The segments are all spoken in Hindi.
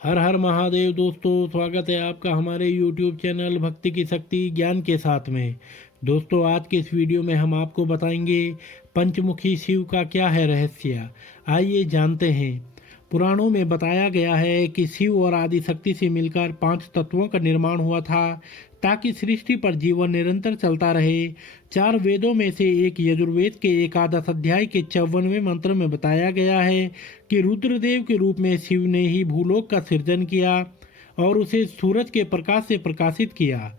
हर हर महादेव दोस्तों, स्वागत है आपका हमारे YouTube चैनल भक्ति की शक्ति ज्ञान के साथ में। दोस्तों, आज के इस वीडियो में हम आपको बताएंगे पंचमुखी शिव का क्या है रहस्य। आइए जानते हैं। पुराणों में बताया गया है कि शिव और आदि शक्ति से मिलकर 5 तत्वों का निर्माण हुआ था ताकि सृष्टि पर जीवन निरंतर चलता रहे। 4 वेदों में से एक यजुर्वेद के एकादश अध्याय के 54वें मंत्र में बताया गया है कि रुद्रदेव के रूप में शिव ने ही भूलोक का सृजन किया और उसे सूरज के प्रकाश से प्रकाशित किया।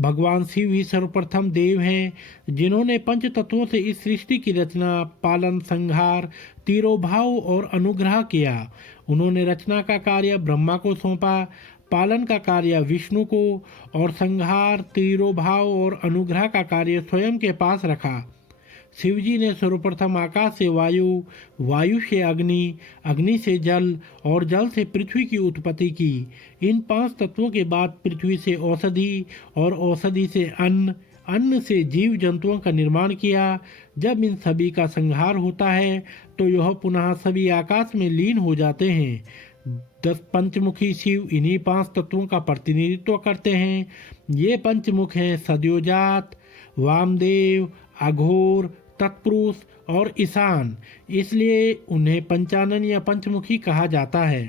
भगवान शिव ही सर्वप्रथम देव हैं जिन्होंने पंच तत्वों से इस सृष्टि की रचना, पालन, संहार, तिरोभाव और अनुग्रह किया। उन्होंने रचना का कार्य ब्रह्मा को सौंपा, पालन का कार्य विष्णु को और संहार, तिरोभाव और अनुग्रह का कार्य स्वयं के पास रखा। शिवजी ने सर्वप्रथम आकाश से वायु, वायु से अग्नि, अग्नि से जल और जल से पृथ्वी की उत्पत्ति की। इन 5 तत्वों के बाद पृथ्वी से औषधि और औषधि से अन्न, अन्न से जीव जंतुओं का निर्माण किया। जब इन सभी का संहार होता है तो यह पुनः सभी आकाश में लीन हो जाते हैं। 10 पंचमुखी शिव इन्हीं 5 तत्वों का प्रतिनिधित्व करते हैं। ये पंचमुख हैं सद्योजात, वामदेव, अघोर, तत्पुरुष और ईशान। इसलिए उन्हें पंचानन या पंचमुखी कहा जाता है।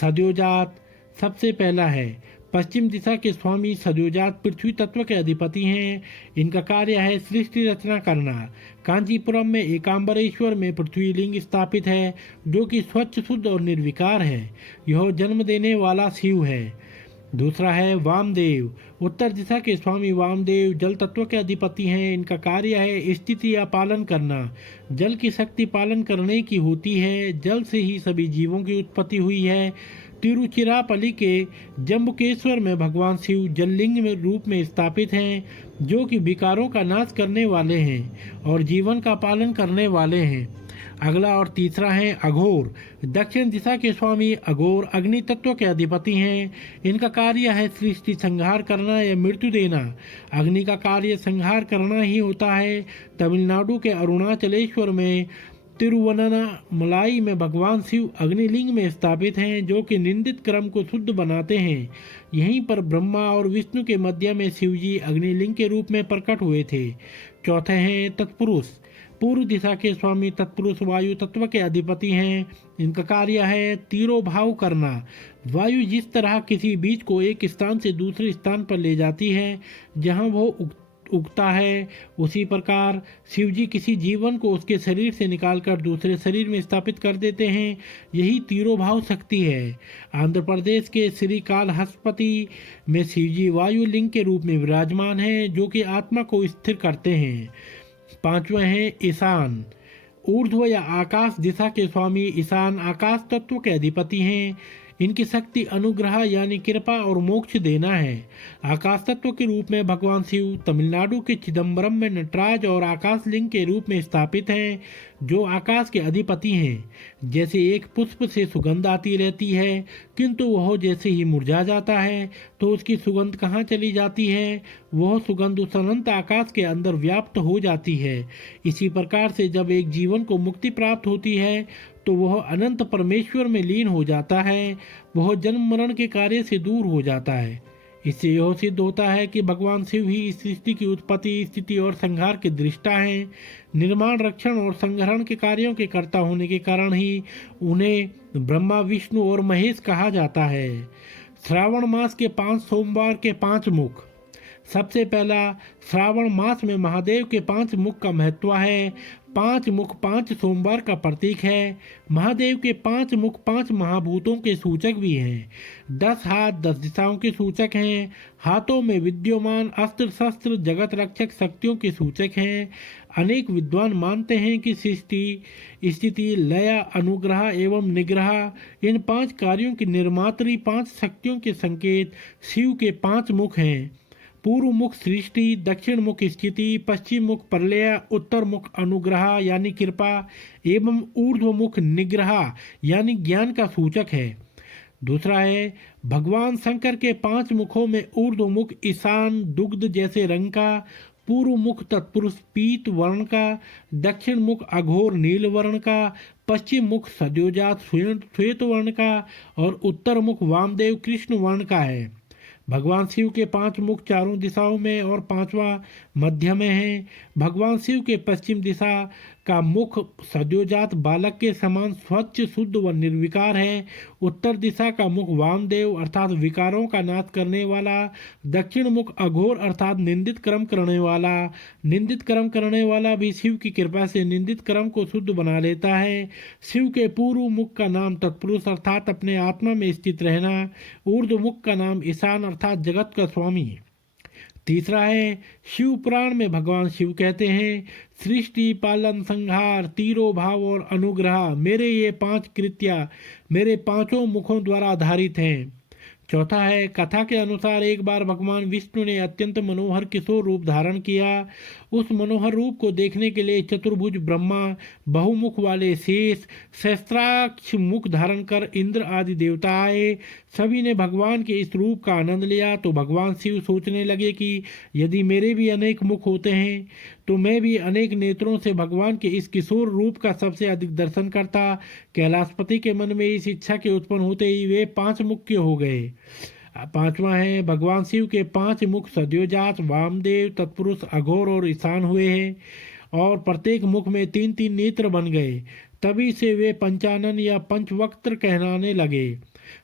सद्योजात सबसे पहला है। पश्चिम दिशा के स्वामी सद्योजात पृथ्वी तत्व के अधिपति हैं। इनका कार्य है सृष्टि रचना करना। कांचीपुरम में एकांबरेश्वर में पृथ्वी लिंग स्थापित है जो कि स्वच्छ, शुद्ध और निर्विकार है। यह जन्म देने वाला शिव है। दूसरा है वामदेव। उत्तर दिशा के स्वामी वामदेव जल तत्व के अधिपति हैं। इनका कार्य है स्थिति या पालन करना। जल की शक्ति पालन करने की होती है। जल से ही सभी जीवों की उत्पत्ति हुई है। तिरुचिरापल्ली के जम्बुकेश्वर में भगवान शिव जललिंग में रूप में स्थापित हैं जो कि विकारों का नाश करने वाले हैं और जीवन का पालन करने वाले हैं। अगला और तीसरा है अघोर। दक्षिण दिशा के स्वामी अघोर अग्नि तत्व के अधिपति हैं। इनका कार्य है सृष्टि संहार करना या मृत्यु देना। अग्नि का कार्य संहार करना ही होता है। तमिलनाडु के अरुणाचलेश्वर में तिरुवन्नामलाई में भगवान शिव अग्निलिंग में स्थापित हैं जो कि निंदित क्रम को शुद्ध बनाते हैं। यहीं पर ब्रह्मा और विष्णु के मध्य में शिवजी अग्निलिंग के रूप में प्रकट हुए थे। चौथे हैं तत्पुरुष। पूर्व दिशा के स्वामी तत्पुरुष वायु तत्व के अधिपति हैं। इनका कार्य है तिरोभाव करना। वायु जिस तरह किसी बीज को एक स्थान से दूसरे स्थान पर ले जाती है जहां वो उगता है, उसी प्रकार शिवजी किसी जीवन को उसके शरीर से निकालकर दूसरे शरीर में स्थापित कर देते हैं। यही तिरोभाव शक्ति है। आंध्र प्रदेश के श्रीकालहस्पति में शिवजी वायुलिंग के रूप में विराजमान हैं जो कि आत्मा को स्थिर करते हैं। 5वें हैं ईशान। ऊर्ध्व या आकाश दिशा के स्वामी ईशान आकाश तत्व के अधिपति हैं। इनकी शक्ति अनुग्रह यानी कृपा और मोक्ष देना है। आकाश तत्व के रूप में भगवान शिव तमिलनाडु के चिदम्बरम में नटराज और आकाश लिंग के रूप में स्थापित हैं जो आकाश के अधिपति हैं। जैसे एक पुष्प से सुगंध आती रहती है किंतु वह जैसे ही मुरझा जाता है तो उसकी सुगंध कहाँ चली जाती है, वह सुगंध उस अनंत आकाश के अंदर व्याप्त हो जाती है। इसी प्रकार से जब एक जीवन को मुक्ति प्राप्त होती है तो वह अनंत परमेश्वर में लीन हो जाता है। वह जन्म मरण के कार्य से दूर हो जाता है। इससे यह सिद्ध होता है कि भगवान शिव ही इस सृष्टि की उत्पत्ति, स्थिति और संहार के दृष्टा हैं। निर्माण, रक्षण और संग्रहण के कार्यों के कर्ता होने के कारण ही उन्हें ब्रह्मा, विष्णु और महेश कहा जाता है। श्रावण मास के 5 सोमवार के 5 मुख। सबसे पहला, श्रावण मास में महादेव के 5 मुख का महत्व है। 5 मुख 5 सोमवार का प्रतीक है। महादेव के 5 मुख 5 महाभूतों के सूचक भी हैं। 10 हाथ 10 दिशाओं के सूचक हैं। हाथों में विद्यमान अस्त्र शस्त्र जगत रक्षक शक्तियों के सूचक हैं। अनेक विद्वान मानते हैं कि सृष्टि, स्थिति, लय, अनुग्रह एवं निग्रह इन 5 कार्यों की निर्मात्री 5 शक्तियों के संकेत शिव के 5 मुख हैं। पूर्व मुख सृष्टि, दक्षिण मुख स्थिति, पश्चिम मुख प्रलय, उत्तर मुख अनुग्रह यानी कृपा एवं ऊर्ध्व मुख निग्रह यानी ज्ञान का सूचक है। दूसरा है भगवान शंकर के 5 मुखों में ऊर्ध्व मुख ईशान दुग्ध जैसे रंग का, पूर्व मुख तत्पुरुष पीत वर्ण का, दक्षिण मुख अघोर नील वर्ण का, पश्चिम मुख सद्योजात श्वेत वर्ण का और उत्तर मुख वामदेव कृष्ण वर्ण का है। भगवान शिव के 5 मुख चारों दिशाओं में और 5वां मध्य में है। भगवान शिव के पश्चिम दिशा का मुख सद्योजात बालक के समान स्वच्छ शुद्ध व निर्विकार है। उत्तर दिशा का मुख वामदेव अर्थात विकारों का नाश करने वाला, दक्षिण मुख अघोर अर्थात निंदित कर्म करने वाला। निंदित कर्म करने वाला भी शिव की कृपा से निंदित कर्म को शुद्ध बना लेता है। शिव के पूर्व मुख का नाम तत्पुरुष अर्थात अपने आत्मा में स्थित रहना। ऊर्ध्व मुख का नाम ईशान अर्थात जगत का स्वामी। तीसरा है शिव पुराण में भगवान शिव कहते हैं, सृष्टि पालन संहार तीरोभाव और अनुग्रह मेरे ये 5 कृत्या मेरे 5 मुखों द्वारा आधारित हैं। चौथा है कथा के अनुसार एक बार भगवान विष्णु ने अत्यंत मनोहर किशोर रूप धारण किया। उस मनोहर रूप को देखने के लिए चतुर्भुज ब्रह्मा, बहुमुख वाले शेष, सहस्त्राक्ष मुख धारण कर इंद्र आदि देवता आए। सभी ने भगवान के इस रूप का आनंद लिया तो भगवान शिव सोचने लगे कि यदि मेरे भी अनेक मुख होते हैं तो मैं भी अनेक नेत्रों से भगवान के इस किशोर रूप का सबसे अधिक दर्शन करता। कैलाशपति के मन में इस इच्छा के उत्पन्न होते ही वे 5 मुख्य हो गए। 5वां है भगवान शिव के 5 मुख सद्योजात वामदेव तत्पुरुष अघोर और ईशान हुए हैं और प्रत्येक मुख में 3-3 नेत्र बन गए। तभी से वे पंचानन या पंचवक्त्र कहलाने लगे।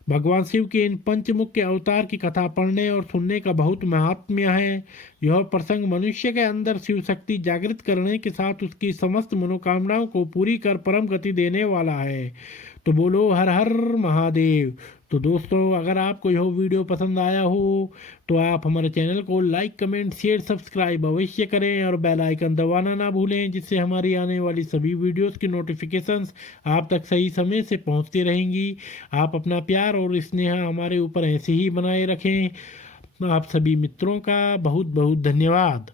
भगवान शिव के इन पंचमुख के अवतार की कथा पढ़ने और सुनने का बहुत महात्म्य है। यह प्रसंग मनुष्य के अंदर शिव शक्ति जागृत करने के साथ उसकी समस्त मनोकामनाओं को पूरी कर परम गति देने वाला है। तो बोलो हर हर महादेव। तो दोस्तों अगर आपको यह वीडियो पसंद आया हो तो आप हमारे चैनल को लाइक कमेंट शेयर सब्सक्राइब अवश्य करें और बेल आइकन दबाना ना भूलें, जिससे हमारी आने वाली सभी वीडियोस की नोटिफिकेशंस आप तक सही समय से पहुंचती रहेंगी। आप अपना प्यार और स्नेह हमारे ऊपर ऐसे ही बनाए रखें। आप सभी मित्रों का बहुत बहुत धन्यवाद।